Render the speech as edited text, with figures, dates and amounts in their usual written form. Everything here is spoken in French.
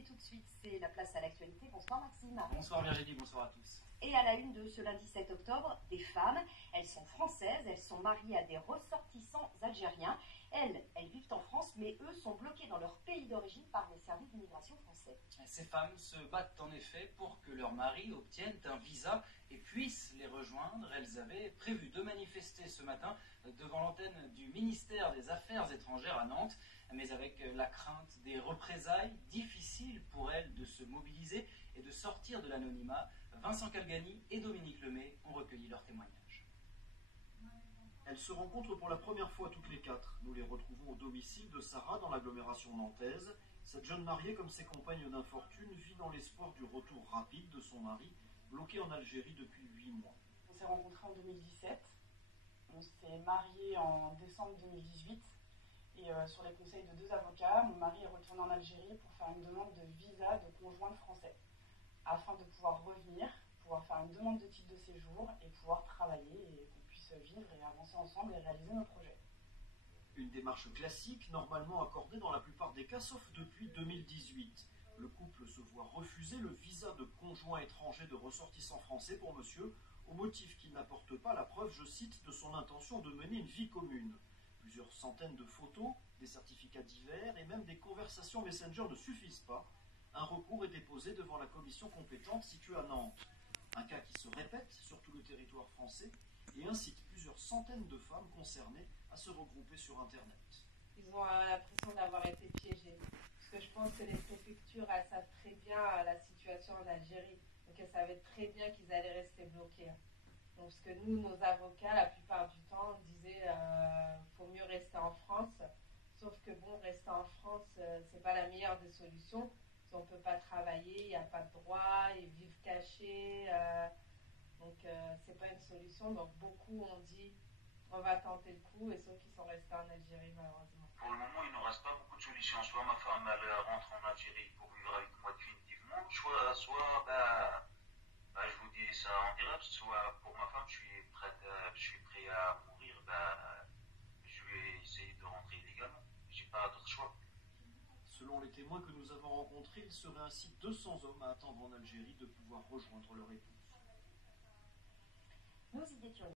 Mais tout de suite, c'est la place à l'actualité. Bonsoir Maxime. Bonsoir Virginie, bonsoir à tous. Et à la une de ce lundi 7 octobre, des femmes, elles sont françaises, elles sont mariées à des ressortissants algériens. Elles vivent en France, mais eux sont bloqués dans leur pays d'origine par les services d'immigration français. Ces femmes se battent en effet pour que leurs maris obtiennent un visa et puissent les rejoindre. Elles avaient prévu de manifester ce matin devant l'antenne du ministère des Affaires étrangères à Nantes, mais avec la crainte des représailles, difficile pour elles de se mobiliser et de sortir de l'anonymat. Vincent Calgani et Dominique Lemay ont recueilli leurs témoignages. Elles se rencontrent pour la première fois toutes les quatre. Nous les retrouvons au domicile de Sarah dans l'agglomération nantaise. Cette jeune mariée, comme ses compagnes d'infortune, vit dans l'espoir du retour rapide de son mari, bloqué en Algérie depuis 8 mois. On s'est rencontrés en 2017, on s'est mariés en décembre 2018 et sur les conseils de 2 avocats, mon mari est retourné en Algérie pour faire une demande de visa de conjoint français afin de pouvoir revenir, pouvoir faire une demande de titre de séjour et pouvoir travailler et qu'on puisse vivre et avancer ensemble et réaliser nos projets. Une démarche classique, normalement accordée dans la plupart des cas, sauf depuis 2018. Le couple se voit refuser le visa de conjoint étranger de ressortissant français pour monsieur, au motif qu'il n'apporte pas la preuve, je cite, de son intention de mener une vie commune. Plusieurs centaines de photos, des certificats divers et même des conversations Messenger ne suffisent pas. Un recours est déposé devant la commission compétente située à Nantes. Un cas qui se répète sur tout le territoire français et incite plusieurs centaines de femmes concernées à se regrouper sur Internet. Ils ont l'impression d'avoir été piégés. Parce que je pense que les préfectures, elles savent très bien la situation en Algérie. Donc elles savaient très bien qu'ils allaient rester bloqués. Donc, parce que nous, nos avocats, la plupart du temps, disaient faut mieux rester en France. Sauf que bon, rester en France, c'est pas la meilleure des solutions. Si on peut pas travailler, il n'y a pas de droit, ils vivent cachés. Donc c'est pas une solution. Donc beaucoup ont dit on va tenter le coup, et ceux qui sont restés en Algérie malheureusement. Pour le moment, il ne reste pas beaucoup de solutions. Soit ma femme elle rentre en Algérie pour vivre avec moi définitivement, soit je vous dis ça en direct, soit pour ma femme je suis prêt à mourir, je vais essayer de rentrer illégalement. J'ai pas d'autre choix. Selon les témoins que nous avons rencontrés, il serait ainsi 200 hommes à attendre en Algérie de pouvoir rejoindre leur épouse. Nous y étions.